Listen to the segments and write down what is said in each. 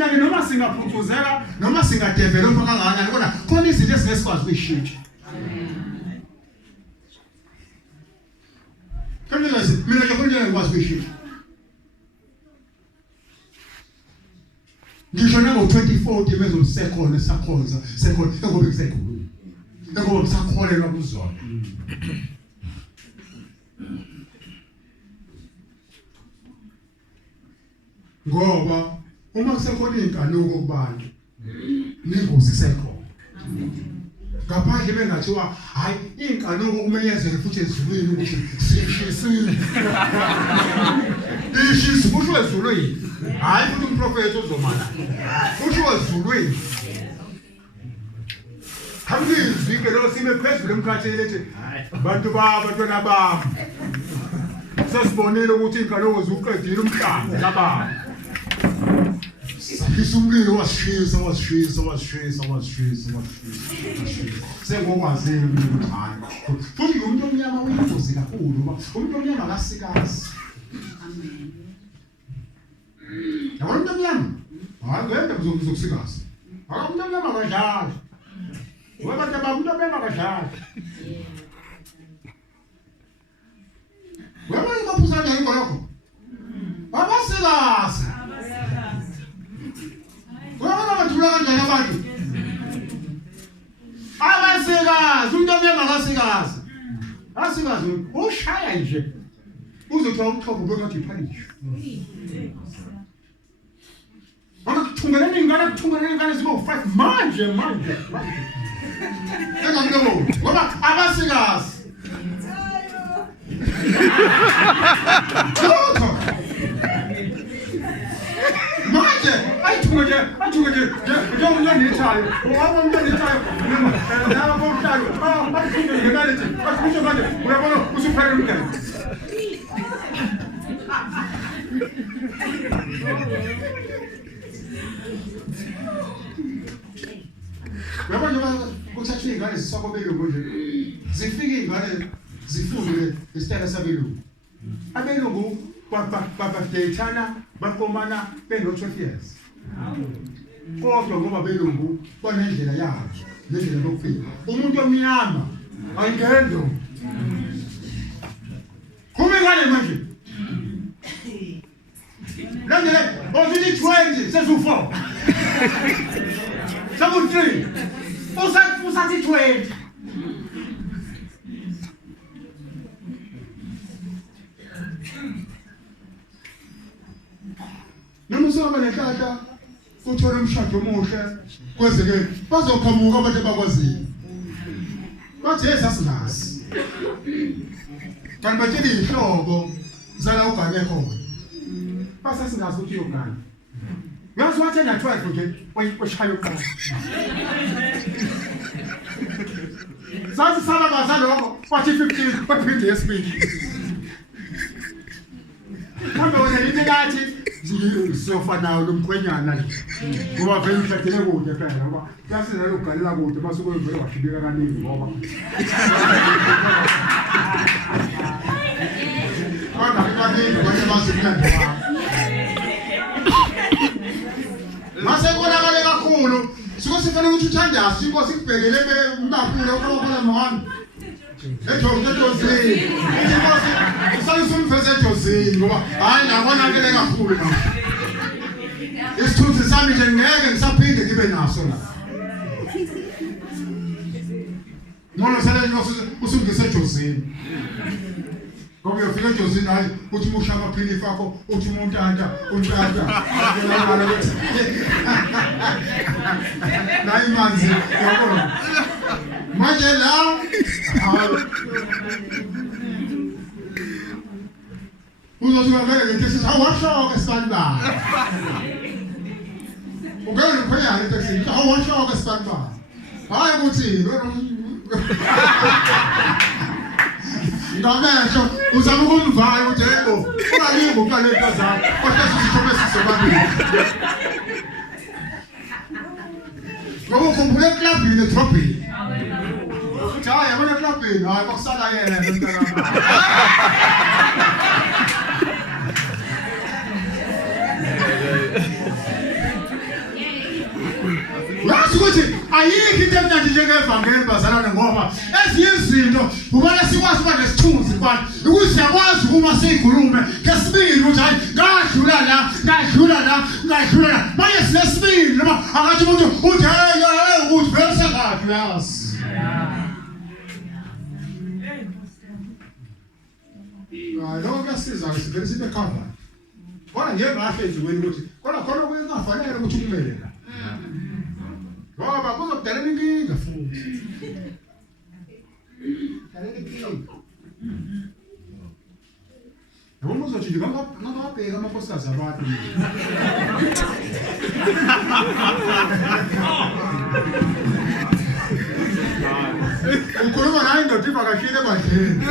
thina ke noma singaphucuzeka noma singadevelopha kangakanani kodwa khona izinto esingesikwazi ukuyishintsha. Mina nje khona ngikwazi ukuyishintsha. Ngisho nango 2040 bezosekhona sakhonza sekhona engobe kusekhona. Engobe sakholelwa kuzona. Ngoba uma kusekhona inkanuko kubantu ningozi sekhona. Ngaphandle bengathiwa hayi inkanuko kumenyezele futhi ezulwini ukuthi siyishisile. Ishisi kusho ezulwini. Hayi futhi umprofeti uzomana. Kusho ezulwini. Kamizwi ke lo sime phezulu emkhathini lethi bantu bantwana bami. Sesibonile ukuthi inkanuko zuqedile umhlaba labami. Isumlilo wasishisa. Sengokwazi ukuthi hayi. Futhi umuntu omnyama uyingozi kakhulu ngoba umuntu omnyama akasikazi. Amen. Yabona umuntu omnyama? Hayi ngeke uzokusikazi. Hayi umuntu omnyama akadlali. Ngoba abantu umuntu omnyama akadlali. Wema ngaphuza nje ingoloko. Abasikazi. Wema bathula kanjani abantu? Abasikazi, umuntu omnyama akasikazi. Asikazi ushaya nje. Uzothi awuthopha bengathi iphalisho. Akuthungeleni ingane zibo 5 manje. Engamlomo ngoba abasikazi. Manje ayithunge nje nithayo. Ngoba umuntu nithayo. Naba bomhlalo. Akuthunge ngekale nje. Akusho manje uyabona usuphela umntana. Uyabona nje kuthathwa ingane zisakobelungu nje. Zifike ingane zifunde isitayela sabelungu. Abelungu babadeyithana bakomana beno 12 years. Kodwa ngoba belungu banendlela yabo, nendlela yokufika. Umuntu omnyama ayingendo. Kuma ngale manje. Landele, ozithi 20 sesu4. Sesu3. Usathi 20. Namusoba nehlata uthola umshado omuhle kwezeke bazokhamuka abantu abakwaziyo. Bathi esasinazi. Kanti batshela ihlobo zala ugane khona. Basasinazi ukuthi yogana. Yazi wathi na 12 nje oshaya uqala. Sathi sala bazaloko bathi 15 baphinde yesibili. Kambe wena lithi kathi siyofana lomkhwenyana nje. Ngoba vele umshadile kude phela ngoba yasina lokugalela kude basuke vele washibika kaningi ngoba. Kodwa kaningi bonke bazikumlando wabo. Mase konakale kakhulu sikuthi sifanele ukuthi uthandaze inkosi ikubhekele umnaphule ukhokhela mhani. Ejozini. Inkosi usalisa umfese ejozini ngoba hayi nakonakele kakhulu manje. Isithunzi sami nje ngeke ngisaphinde ngibe naso la. Ngoba sele inkosi usungise ejozini. Ngoba uyofika ejozini hayi uthi musha amaphini fakho uthi umuntu anta untata. Nayi manzi yabona. Manje la uzosuka vele ngeteksi awashoka esibandana. Ugana ukhwenya ngeteksi awashoka esibandana. Hayi ukuthi ngamehlo uzama ukumvala ukuthi yebo ungalingi uqaleka zakho kodwa sisithome sisebambile. Ngoba ukhumbule eklabhini etrobhini. Hayi yabona eklabhini hayi bakusala yena nomntana. evangeli bazalwane ngoba ezinye izinto ubona sikwazi ukuba nesithunzi kwani ukuthi siyakwazi uma siyikhulume ngesibili ukuthi hayi ngadlula la manje sinesibili noma akathi umuntu uthi hey ukuthi vele sekade yazi lo kasiza sivele sibe cover bona ngeke ngahle ezweni ukuthi khona kuyengafanele ukuthi kumele la ngoba kuzokudalela inkinga futhi dalela inkinga noma uzothi ngababheka amakhosikazi abantu ukhuluma naye ndoda ivakashile ebandleni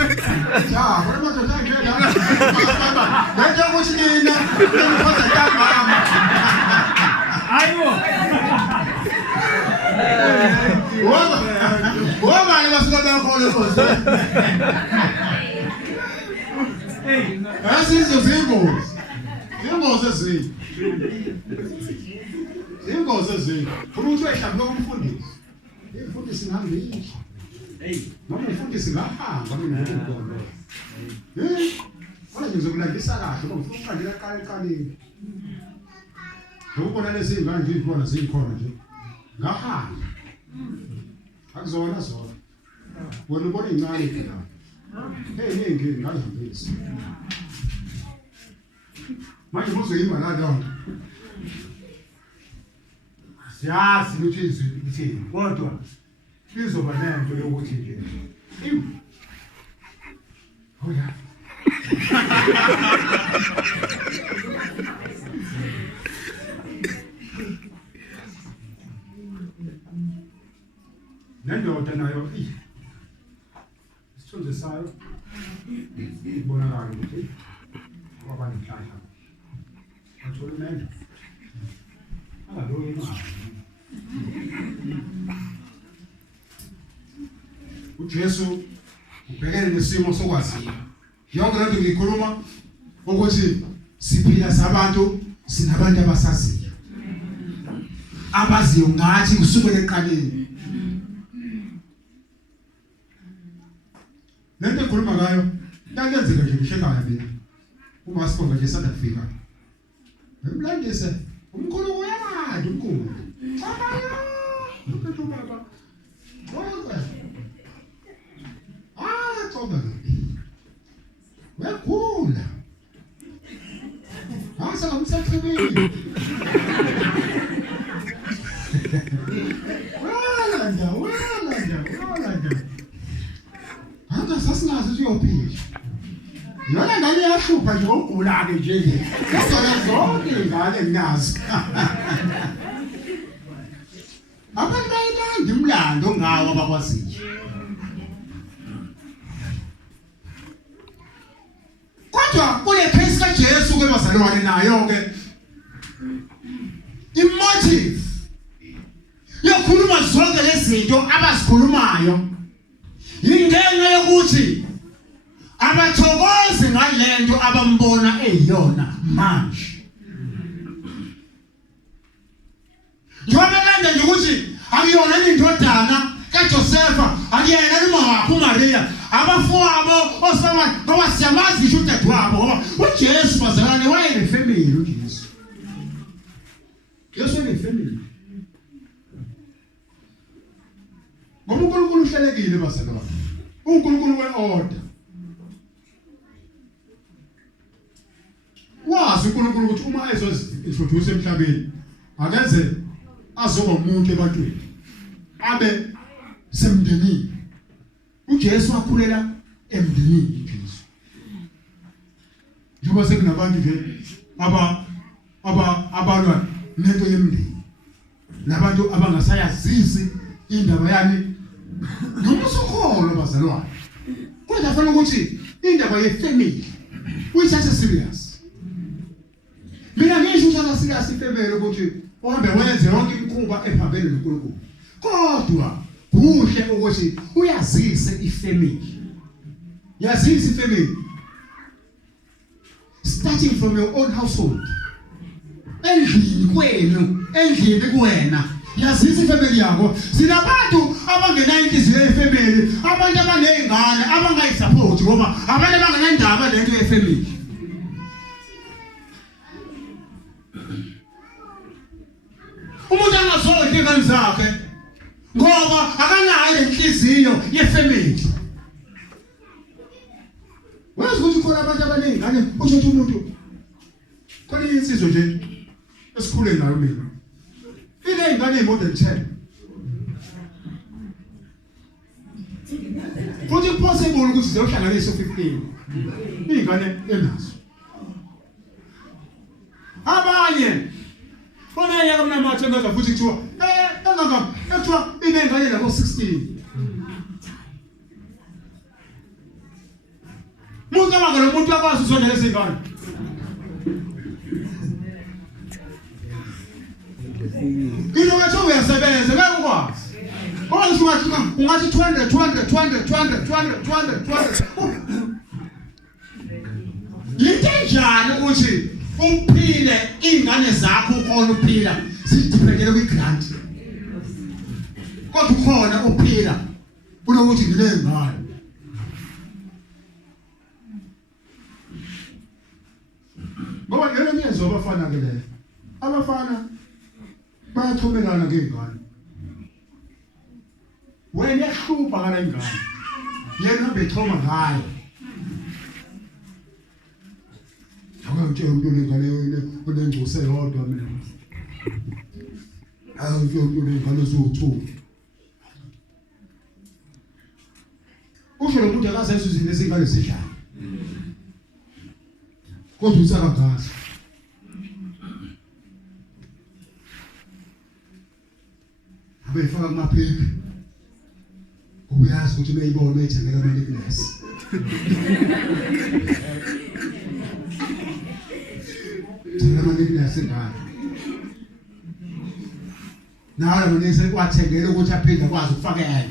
khona madoda angena lento yokuthi nina ngiphoza ntamama ayiwo wobani basuka bekhona Nkosi asizo zingozi ezini ukuthi wehlamba umfundisi umfundisi ngambili noma umfundisi ngahamba mina ngikubona wona ngizokulandisa kahle ngoba ufuna uqandela eqaleni ukubona lezi ngane nje ibona zikhona nje ngahamba akuzona zona wena ubona incane phela ngeke ngihambisi manje uzoyima la nto siyazi ukuthi izwi kodwa izoba nento yokuthi nje hoya nendoda nayo isithunzi sayo ibonakala ukuthi kwabanye inhlahla athola imendo akaloyi imali uJesu ubhekene nesimo sokwaziwa yonke lento ngikhuluma ukuthi siphila sabantu sinabantu abasaziyo abaziyo ngathi kusukela eqaleni lento ekhuluma ngayo yakenzeka nje ngishengayo mina uma sibonga nje sanda kufika emlandise umkhulu uyamanje umkhulu umuntu baba toba wekula hasa kumsathibili wala hanga sasinazo siyophila yona ngane yashupha nje ukugula ke nje kodwa zonke ngane nginazo abantu bayilanda imlando ngawo abakwaziyo kodwa kule case kaJesu kwebazalwane nayo ke imotive yokhuluma zonke lezinto abazikhulumayo ingenxa yokuthi abathokoze ngalento abambona eyiyona manje njengoba nje ukuthi akuyona indodana kaJosefa akuyena nomawakhe uMaria abafowabo osama ngoba siyamazi ngisho udade wabo ngoba uJesu bazalwane wayene family uJesu Yesu ne family ngoba uNkulunkulu uhlelekile bazalwane uNkulunkulu weorder wazi uNkulunkulu ukuthi uma ezointroduce emhlabeni akenze azoba umuntu ebantwini abe semndenini uJesu akhulela emndenini uJesu njengoba sekunabantu nje abalwa nento yemndeni nabantu abangasayazisi indaba yani noma usukholo bazalwane kodwa fanele ukuthi indaba yefamily uyithathe serious mina ngisho uthatha serious ifamily ukuthi uhambe wenze yonke imikhuba ephambene noNkulunkulu kodwa kuhle ukuthi uyazise ifamily yazise ifamily starting from your own household endlini kwenu endlini kuwena yazisa ifamily yakho. Sinabantu abangena inhliziyo yefamily, abantu abanezingane abangayisupport ngoba abantu abangenandaba lento yefamily. Umuntu angazothi ingane zakhe ngoba akanayo inhliziyo yefamily. Wazi ukuthi khona abantu abanezingane usho umuntu khona insizwe nje esikhule nayo mina. Ine ingane more than 10. Futhi possible ukuthi ziyohlanganisa 15. Ingane enazo. Abanye bona yaka mina mathe ngaza futhi kuthiwa engaka ethiwa inengane lapho 16. Umuntu amangalo umuntu akwazi uzondela izingane. Into ngathi uyasebenza ngeke ukwazi. Konke ungathi 200. Yintenjani ukuthi uphile ingane zakho ukhona uphila sidiphendele kwi-grant. Kodwa ukhona uphila unokuthi ngilengane. Ngoba lelo nyezo abafana ke leyo. Abafana bayathomelana ngezingane. Wena ehlupha ngale ngane. Yena bethoma ngayo. Akutshela umuntu lengane unengcose yodwa mina. Akutshela umuntu lengane uzothuka. Usho lo muntu akazenza izinto ezingale sidlala. Kodwa usakagazi. Abefaka kumaphepha. Uyazi ukuthi beyibona ethengela ama-necklace. Thengela ama-necklace ngani. Nawe ngonese kwathengela ukuthi aphinde akwazi ukufakela.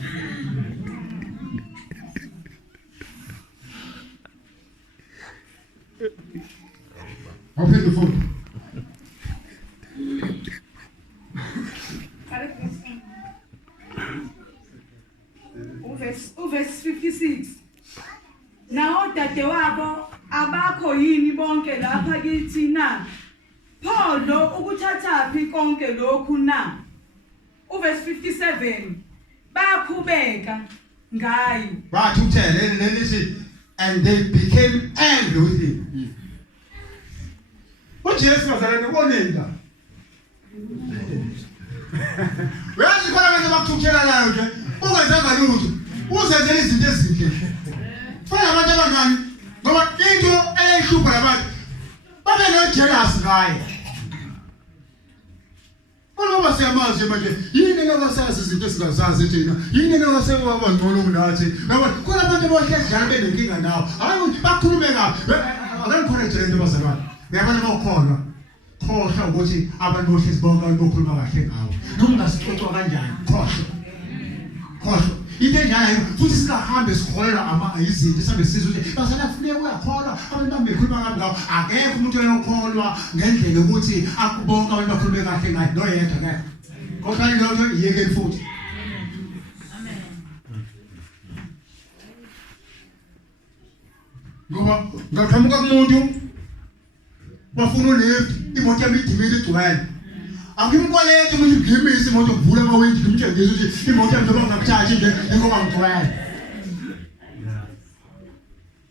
Open the phone. Verse 56. Nawo dadewabo abakho yini bonke lapha kithi na? Pho lo ukuthathaphi konke lokhu na? Verse 57. Baqhubeka ngayi. Bathi uthele lelithi and they became angry with him. uJesu wazalana ubonenda. Uyazi khona abantu bakuthuthela nayo nje ungenzanga lutho. Uzenzela izinto ezinhle. Fana abantu abangani ngoba into eyihlupha labantu babe no jealous ngaye. Ngoba siyamazi manje yini lokusazi izinto esingazazi thina. Yini lokuseba abangcono kunathi. Ngoba khona abantu abahlezana benenkinga nawo. Hayi bakhulume kabi. Akangikhonekele into bazalwane. Uyabona mawukhona khohlwa ukuthi abantu bohlezi bonke bokhuluma kahle ngawo. Noma ungasixoxa kanjani khohlwa. Into enjalo futhi singahambe sikholela izinto sabe sizwe ukuthi bazala kufuneka uyakholwa abantu bekhuluma kabi ngawo. Akekho umuntu oyokholwa ngendlela ukuthi akubonke abantu bakhulume kahle ngathi noyedwa ke. Kodwa lokho yeke futhi. Amen. Ngoba ngaqhamuka kumuntu bafuna ulift imoto yami idimile igcwele. Angimkwalete umuntu ngimisi imoto kuvula amawindi ngimtshengisa ukuthi imoto yami njengoba ngakuthatha nje ngoba ngigcwele.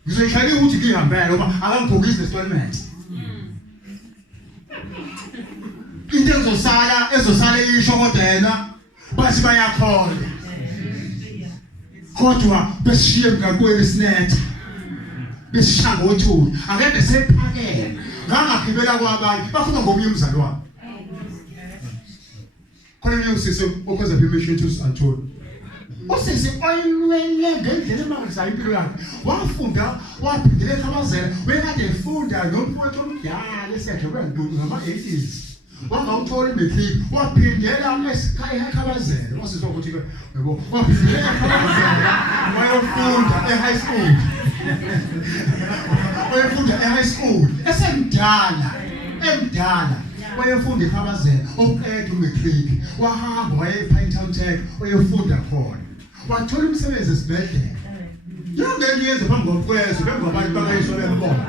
Ngizoyihlala ukuthi ngihambele ngoba akangibhokisi installment. Into ezosala isho kodwa bathi bayakhola. Kodwa besishiye mgaqweni sinetha. Besishanga othuli. Akade sephakela. Ngangagibela kwabantu bafuna ngomnye umzalwane. Khona usisi okwenza permission to Antoni. Usisi oyinwele ngendlela emangazayo impilo yakhe. Wafunda waphindele eKhabazela. Wekade efunda nomfowethu omdala esiyadlula nduku ngama-80s. Wangawuthola imatric waphindela esikhaya eKhabazela. Wasizwa ukuthi ke yebo waphindela eKhabazela wayofunda e-high school. Wayofunda e-high school esemdala. wayefunda eKhabazela oqeda umatric wahamba waye ePinetown Tech wayefunda khona wathola umsebenzi esibhedlela yonke yenze phambi kokwezwe bengabantu bakayisho lebona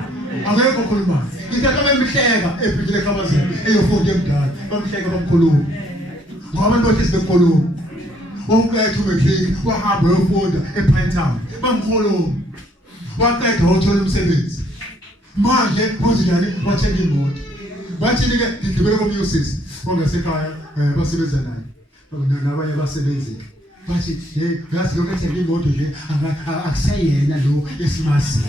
akekho khuluma ngithatha bemhleka ephile eKhabazela eyofunda emdala bamhleka bamkhuluma ngoba abantu bathi sibekhuluma oqeda umatric wahamba wayefunda ePinetown bamkhuluma waqeda wathola umsebenzi manje konjani wathenga imoto bathi ke ngigibele komyusisi ongasekhaya basebenza naye nabanye basebenzi bathi yazi lokho ethenga imoto nje akusayena lo esimasi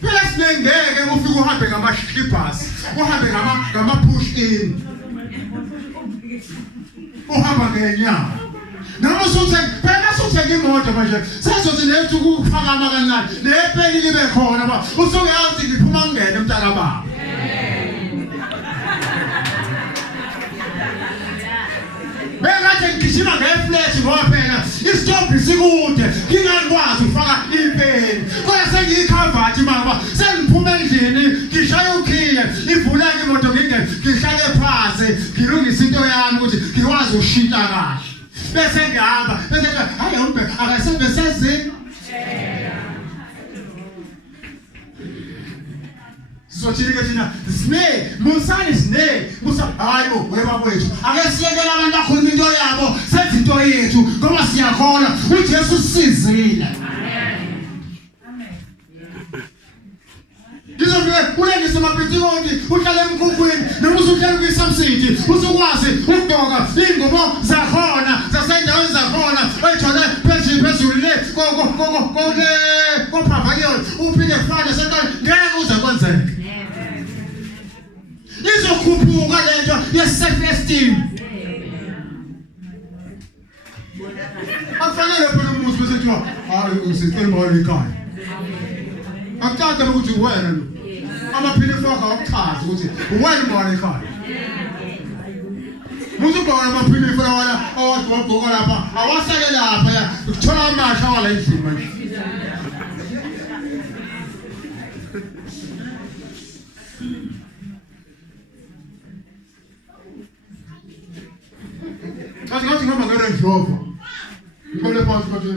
phela sinengeke ufike uhambe ngama-slippers uhambe ngama-push in uhamba ngenyawo noma usuthenga imoto manje sezothi lethu ukuphakama kancane lepeni libe khona ba usuyazi ngiphuma ngene mntaka baba bengathi ngigijima ngeflash ngoba phela isitobhi sikude ngingakwazi ukufaka ipeni kodwa sengiyikhavati mama sengiphuma endlini ngishaya ukhiye ivuleke imoto ngihlale phansi ngilungise into yami ukuthi ngikwazi ukushintsha kahle bese ngihamba bese hayi umbe akasembe sezini sizothike thina sine musa hayi bo weba kwethu ake siyekela abantu akhuluma into yabo senze into yethu ngoba siyakhona uJesu usizile ngizofike kulengise amaphetikothi uhlale emkhukhwini noma usuhlale kwiSamsidi usukwazi ukudoka ingoma zakhona zasendaweni zakhona oyithole phezulu le kophavaliyo uphinde kufane sentoni ngeke uze kwenzeke izokhuphuka lento ye-self-esteem akufanele phela umuzi bese kuthiwa hayi usicela imali ekhaya akucada ukuthi wena lo amaphini efaka akuchaza ukuthi wena imali ekhaya muzubona amaphini efaka wala awathi wagqoka lapha awasale lapha ya ukuthola amasha wala endlini manje Ngathi ngoma ngere Jehova. Ngikole phansi bathi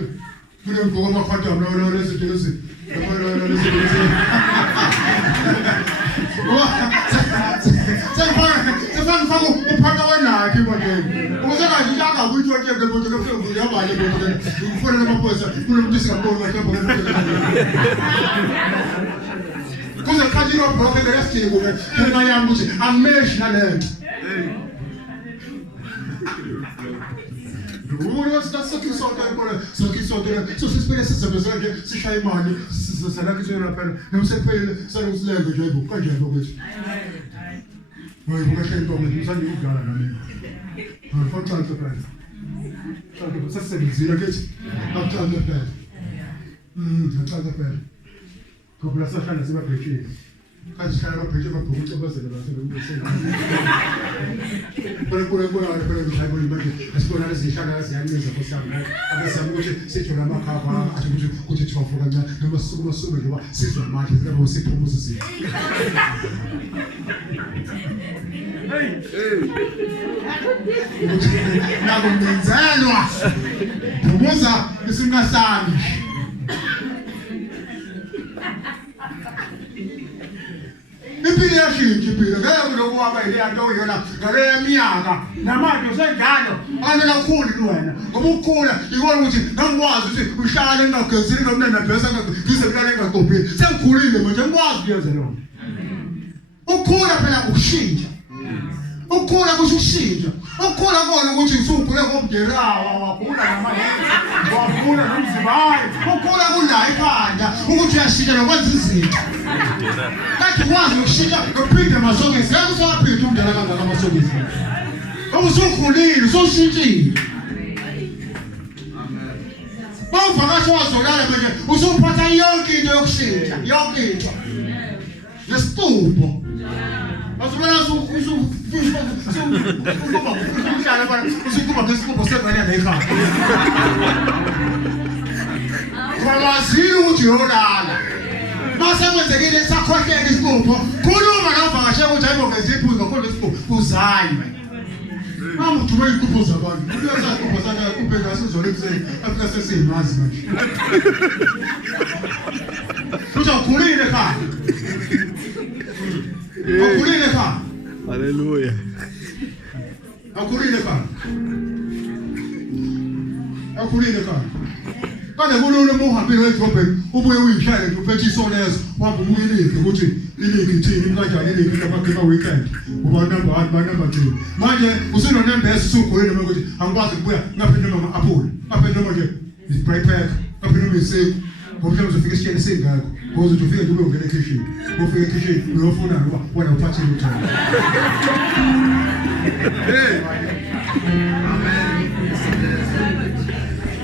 kule ngoko amakhadi amlo lesigelezi. Sefana fako uphaka wanakhe manje. Ukusakazi njanga ukuthi wathi ngeke ngeke ngiyabale bonke. Ngifuna amaphoyisa kunomuntu singaboni mhlawumbe kuze khathi lo broke ngesidingo ke yami ukuthi angimeshi nalento. Umuntu sasakisonto so sisibele sisebenza nje sishaya imali sisalakisela phela nomsephele salusilengo nje ibuka kanjani ukuthi hayi bukahle into ngisanje ukudlala nami ngifothanze phela sakho sasebenzile kethi akuthanda phela akuthanda phela kopla sahlala sibabhekile kanti sihlala babheke babhuku ucabazela basebenza Kule ngishayibona manje asibona lezi zihlaka ziyaneza kusami akasami ukuthi sitho lamakhava athi ukuthi thiwafu kancane noma sikusuke nje sizwe manje lebo siphumuza izinto nakumenzelwa phumuza isinqa sami impilo yashintsha impilo ngeke lokuhamba iyanto oyona ngale minyaka namanje usenjalo anela kakhulu wena ngoba ukukhula ikona ukuthi ngangikwazi ukuthi uhlale ngagezini nomnene bhesa ngize kulale ngaqopheni sengikhulile manje ngikwazi ukuyenza lokho ukukhula phela ukushintsha ukukhula kusho ukushintsha ukukhula kona ukuthi usukhule ngomderawa wakhula ngamahele wakhula nomzimba hayi ukukhula kula ekhanda ukuthi uyashintsha nokwenza izinto Kati kwazi ukushintsha ngophinde amasokisi ngeke usaphinde umdala kangaka amasokisi usukhulile usushintshile bawuvakasha wazolala manje usuphatha yonke into yokushintsha yonke into nesitubo azobona usukuba ngesikubo sevane nekhaya kwamazini ukuthi yolala mase kwenzekile sakhohleka isibopho khuluma novakashe ukuthi ayibongeze iphuzu ngakho lesibopho uzaywe mama uthuma inkupho zabantu uyazazi inkupho zakhe yakuphe ngasizolo ekuseni afika sesiyimazi manje ukhulile khaya ukhulile khaya haleluya ukhulile khaya ukhulile khaya kane kulule mohambile edrobheni ubuye uyihlale nje uphethe isolezo wamba umuyiliphi ukuthi iliphi ithini kanjani iliphi amagema weekend uba number 1 ba number 2 manje usenonembese usukhulile noma ukuthi angikwazi ukubuya ngaphinde noma aphula ngaphinde noma nje i-spray pack ngaphinde noma iseki ngoba uzofika esitsheni sengakho ngoba uzofika nje ube ungena ekitchen ufika ekitchen uyofuna ngoba wena uphathe uthando hey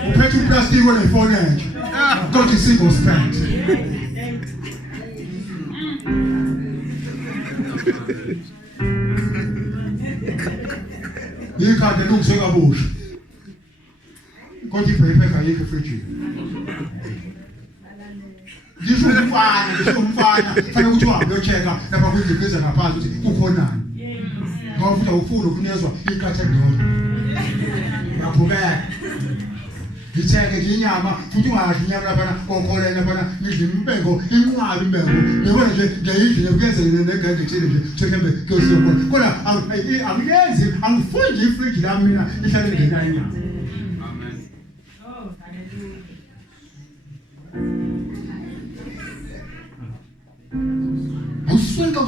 uphethe uplastic wena ifone yakhe kodwa isingle stand yikhanda lungisekabusha kodwa ibhayibheka ayikho efrijini ngisho umfana fanele ukuthi uhambe uyochecka lapha kwindlu ngaphansi ukuthi kukhonani ngoba futhi awufuni ukunyezwa ikhathe ngcono ngaphuka ngitheke nje inyama futhi ungadli inyama lapha okholela lapha ngidla impengo inqwabi impengo nebona nje ngiyidle kuyenzekile negande ethile nje thekembe kuyosiyobona kodwa angiyenzi angifuni nje ifriji lami mina ihlale ngena inyama amen oh haleluya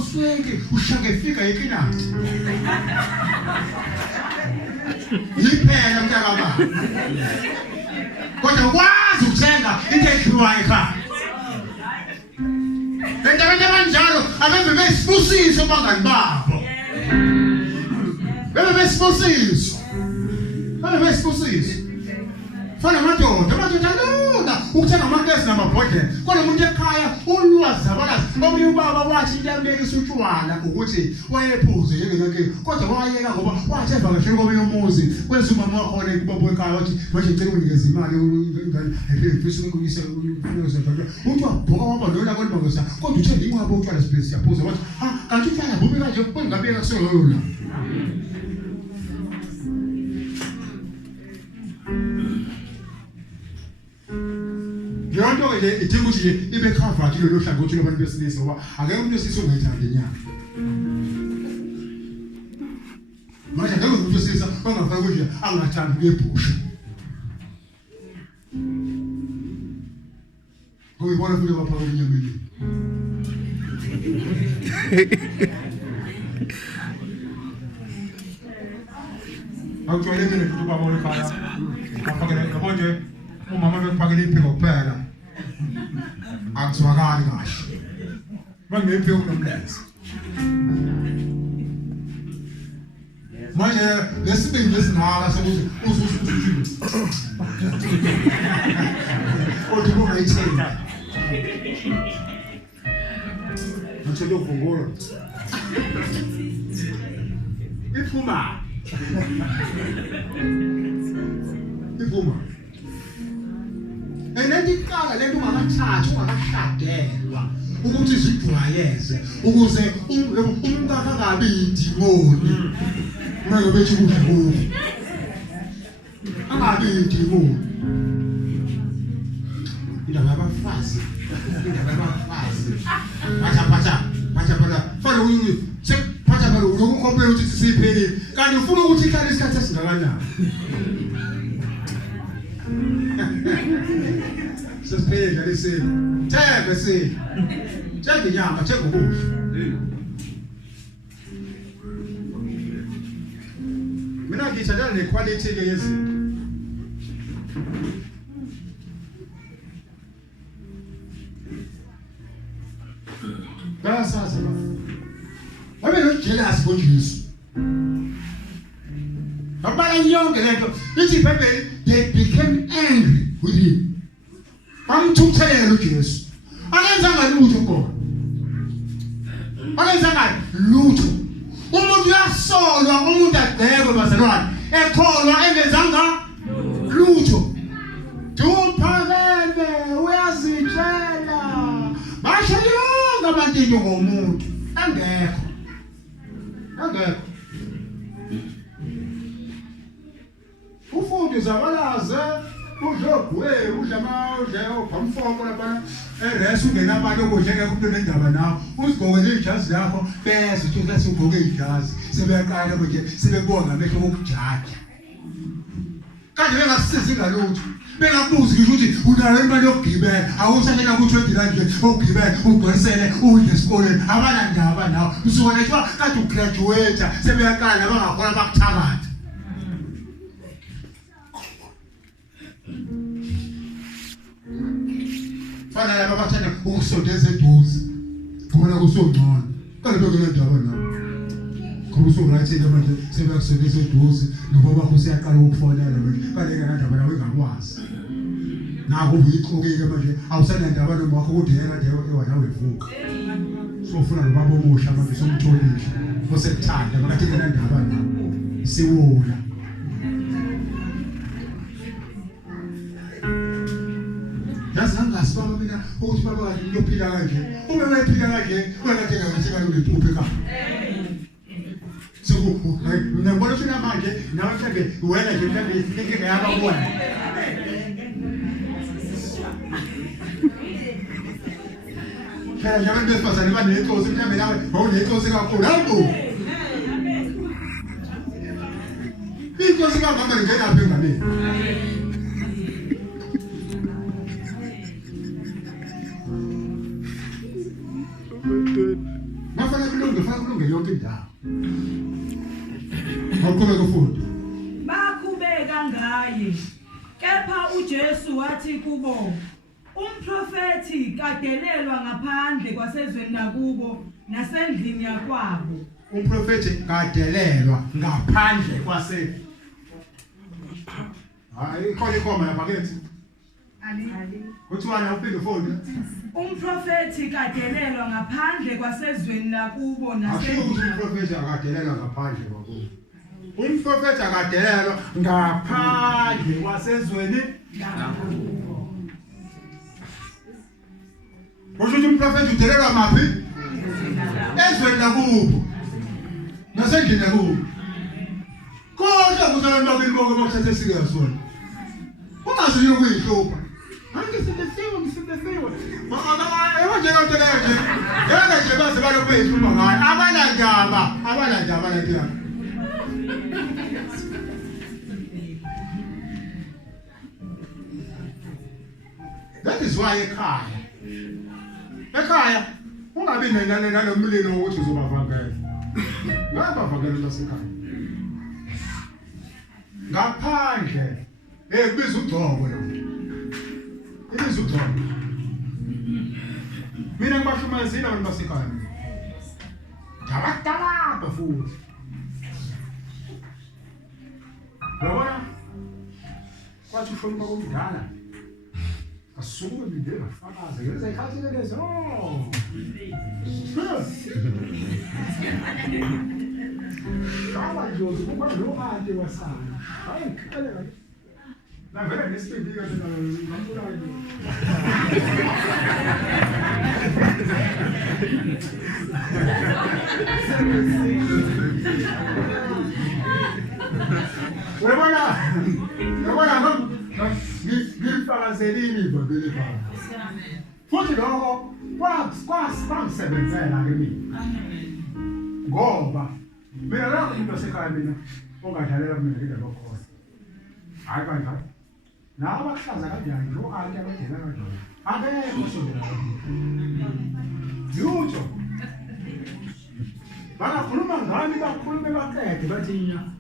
uswenge ushake fika yekinati yiphela mntakama kodwa ukwazi ukuthenga into ekhiwayo ekhaya endaweni abanjalo abeve besibusiso bangani babo bebe besibusiso fana amadoda alula ukuthenga amakesi namabhodlela kodwa umuntu ekhaya ulwazi zabalazi omunye ubaba wathi intambekisa utshwala ukuthi wayephuze yengenake kodwa wayeka ngoba wathi evakashela komunye umuzi kwenza umama wakhona ikubabo ekhaya wathi manje ngicela unginikeze imali ingane ayifisa ukuyisa uthi wabhoka waba lona kwelibangisa kodwa uthe inqwabo utshwala sibhesi siyaphuza wathi kanti utshwala bumi kanje kwengabeka kuseyona yonke ke idinga ukuthi ibe covered kulelo hlangothi labantu besilisa ngoba akekho umuntu wesilisa ongayithandi inyama manje akekho umuntu wesilisa ongafaka ukuthi angathandi ukuyebhusha ngoba ibona futhi baphaka inyameni akujwayele mina futhi ubaba ekhaya aphakele yabo nje umama bekuphakela iphiko kuphela akuzwakali kahle bangephiko kunomlenze manje lesibindi lesinala sokuthi ususuthi kodwa kungayitheni manje lokuvungula iphuma enendiqala lento ungakathathi ungakahladelwa ukuthi izijwayeze ukuze umuntu akangabi idimoni manje bethi kudla angabi idimoni indaba yabafazi patha fana sephatha phela ukukhompela ukuthi siphelile kanti ufuna ukuthi ihlale isikhathi esingakanani sesiphelile lesimo thembe sini thembe inyama thembe ukudla mina ngithandana nequality ke yezinto bayasazi babe nojealous ngoJesu abala yonke lento ithi iBhayibheli they became angry with him bamthukuthelela uJesu akenzanga lutho kodwa akenzanga lutho umuntu uyasolwa umuntu adekwe bazalwane ekholwa engenzanga lutho duphakeme uyazitshela basho umuntu into ngomuntu angekho ufundi zabalaze udlogwe udlamawudle ophamfoko lapha eresi ungena abantu okudle ngeke umuntu nendaba nawo uzigqokele ijazi lakho bese uthi usugqoke ijazi sebeyaqala nje sebebonga amehlo okujaja kanti bengasizi ngalutho bengakubuzi ngisho ukuthi unayo imali yokugibela awusashela ku-20 rand nje okugibela ugqwesele udle esikoleni abanandaba nawo usuke nje kade ugraduate sebeyaqala abangakhona bakuthakatha fana laba bathanda ukusondeza eduze kubona kusongcono kanti bekunendaba nawo kumusurathi manje sebakusondeza eduze noma usiyaqala ukufonela manje kanti ngendaba nawe engakwazi nako uyiqokeke manje awusanandaba noma wakho ukuthi yena nje ewana wevuka sofuna lobaba omusha manje somtholisha osekuthanda makathi ngendaba nawo siwula Asibaba mina ukuthi baba ngiyophila kanje ube wephila kanje uyakathenga ngisika lolipuphe ka Suku mina ngibona ukuthi manje nawe mhlambe wena nje mhlambe inkinga yababona Phela nje abantu besifazane banenhloso mhlambe nawe awunenhloso kakhulu hawu Inhloso kamama ngena apha engameni Mafana kulunge yonke indawo. Awuqhubeka ufundi. Bakhubeka ngaye. Kepha uJesu wathi kubo, umprofeti kadelelwa ngaphandle kwasezweni nakubo nasendlini yakwabo. Umprofeti kadelelwa ngaphandle kwase. Hayi khona ikoma yabakethi. Ali. Kuthiwa uphinde ufundi. Umprofeti kadelelwa ngaphandle kwasezweni nakubo nasendlini. Umprofeti akadelelwa ngaphandle kwakubo. Umprofeti akadelelwa ngaphandle kwasezweni nakubo. Ukuthi umprofeti udelelwa maphi? Ezweni nakubo. Nasendlini nakubo. Kodwa kuzabantu bakini bonke bakuthathe serious wona. Ungazi ukuyihlopa. Ngisibesiwe. Nje kanti nje. Yena nje baze balokho beyikhuluma ngayo. Abanandaba la. That is why ekhaya ungabi nanomlilo ukuthi uzobavangela. Ngabavangela lasekhaya. Ngaphandle kubiza ugcobo lo. Ibiza ugcobo. Mina ngibashumazile abantu basekhaya. Dabadala bafuthi. Yabona? Kwathi ushona komdala. Asuke bidela fakaze ngeze ikhathi lezo. Kawa Jozi kuba lo ade wasana. Hayi khale kahle. Na vele nesipindi kahle ngambulayo. Webona ngifakazelini ibhayibheli baba. Futhi lokho kwasebenzela ke mina. Ngoba mina la umuntu osekhaya mina ongadlalela mina ngeke lokhona. Hayi kanjani. Nawo abahlaza kanjani lo kanti abadela kanjani. Akekho sondela. Yutho. Bakakhuluma ngani bakhulume baqede bathi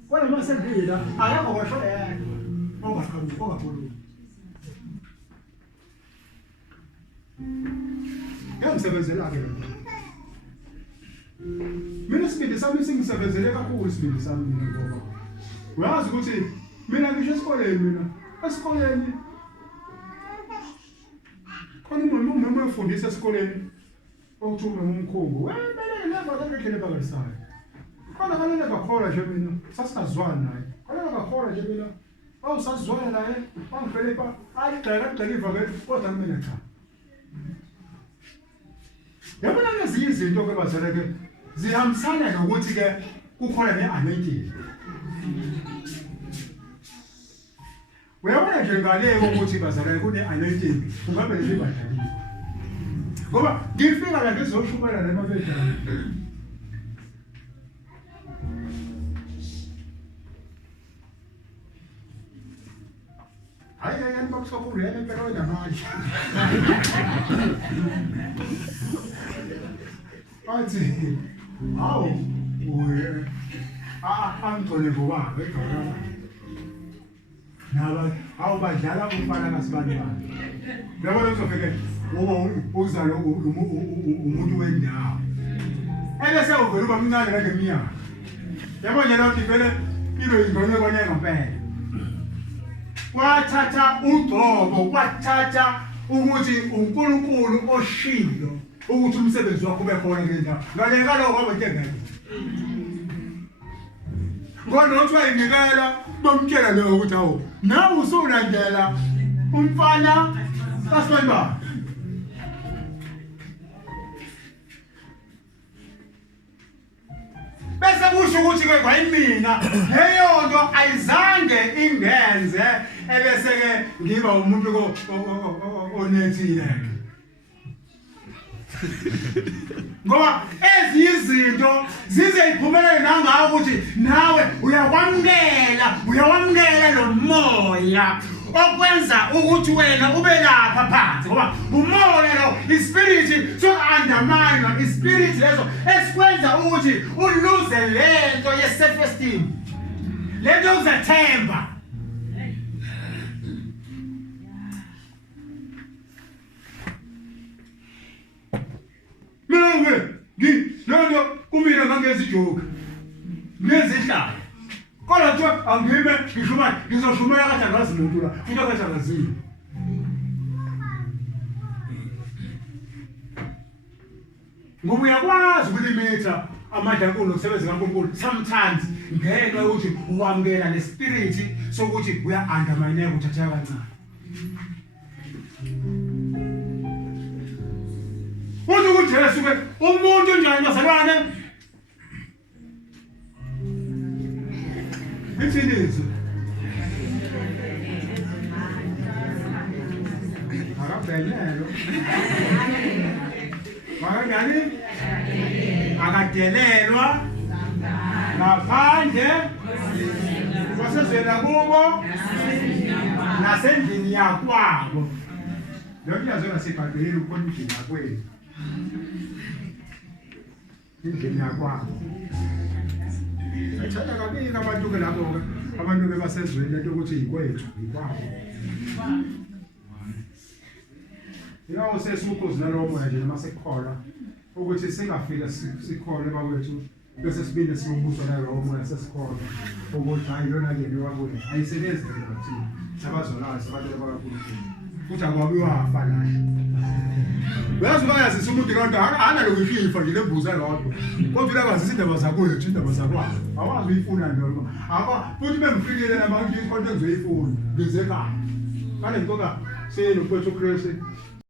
kodwa mase ngila akekho kwasho ongakhuluma. Ngiyamsebenzela ke. Mina isibindi sami singisebenzele kakhulu isibindi sami ngoba. Uyazi ukuthi mina ngisho esikoleni mina. Esikoleni. Khona umuntu efundisa esikoleni. Okuthuma umkhumbo. Wena leva ngekhele bakalisayo. Khona kanene ngakhola nje mina. Sasingazwani naye. Khona ngakhola nje mina. Awusazwana naye. Angivele ayigxeka ivakele kodwa mina cha. Yabona lezi izinto ke bazalwane ke zihambisana nokuthi ke kukhona ne-anointing. Uyabona nje ngale ukuthi bazalwane kune-anointing ungabe libadalile. Ngoba ngifika la ngizoshumela nemabedala. Hayi bakusokhulu yena impela wenamandla. Athi hawu uye angithole ngoba egqala. Naba awubadlala umfana kasibani bani. Yabona uzofike uzalo umuntu wendawo. Ebese uvela uba mncane la ngeminyaka. Yabona lokho vele ibe ingane kanye ngempela. Wathatha uGcobo, wathatha ukuthi uNkulunkulu oshilo ukuthi umsebenzi wakho ube khona kule ndawo. Ngale kaloko ngoba into engekho. Ngoba uthi wayinikela bomtshela lo ukuthi awu nawe usulandela umfana kaSibani. Bese kusho ukuthi ke kwayimina leyo nto ayizange ingenze ebese ke ngiba umuntu onethile. Ngoba ezizinto zizeyiphumelele nangawo ukuthi nawe uyawamkela lo moya okwenza ukuthi wena ube lapha phansi ngoba umoya lo ispirit so undermine ispirit lezo esikwenza ukuthi uluze lento ye self esteem lento uzathemba. Lolo kumina ngangezijoka ngezihlala kodwa nje angime ngizoshumela kahle ngazi umuntu la futhi kahle ngazini. Ngoba uyakwazi ukulimitha amandla enkulu nokusebenza kaNkulunkulu sometimes ngenxa yokuthi uwamkela le spirit sokuthi uya undermine ukuthatha kancane. Uthi Jesu ke umuntu njani bazalwane? Ithinizo. Akadelelo. Ngani? Akadelelwa. Ngaphandle kwasezweni kubo nasendlini yakwabo. Lokho yazona sibhadela ukubona indlela yakwenu. Indlela yakwabo. Athanda kaningi abantu ke lapho ke abantu ke basezweni lento ukuthi yikwethu yikwabo. Yawo sesukhuzi nalowo moya nje noma sekukhola ukuthi singafika sikhole bakwethu bese sibinde siyobuso nalowo moya sesikhola ukuthi hayi lona ke niwabuye ayisebenzi ke thina sabazolazi abantu bakaNkulunkulu futhi akwabiwa afana. Uyazi bayazisa umuntu kanti hana lokuyifa nje lembuza lodwa kodwa uyakwazi indaba zakwethu indaba zakwabo awazi uyifuna nto aba futhi bengifikile nabantu ikhonto engizoyifuna ngizekhaya kale ntoka seyino kwethu Kristu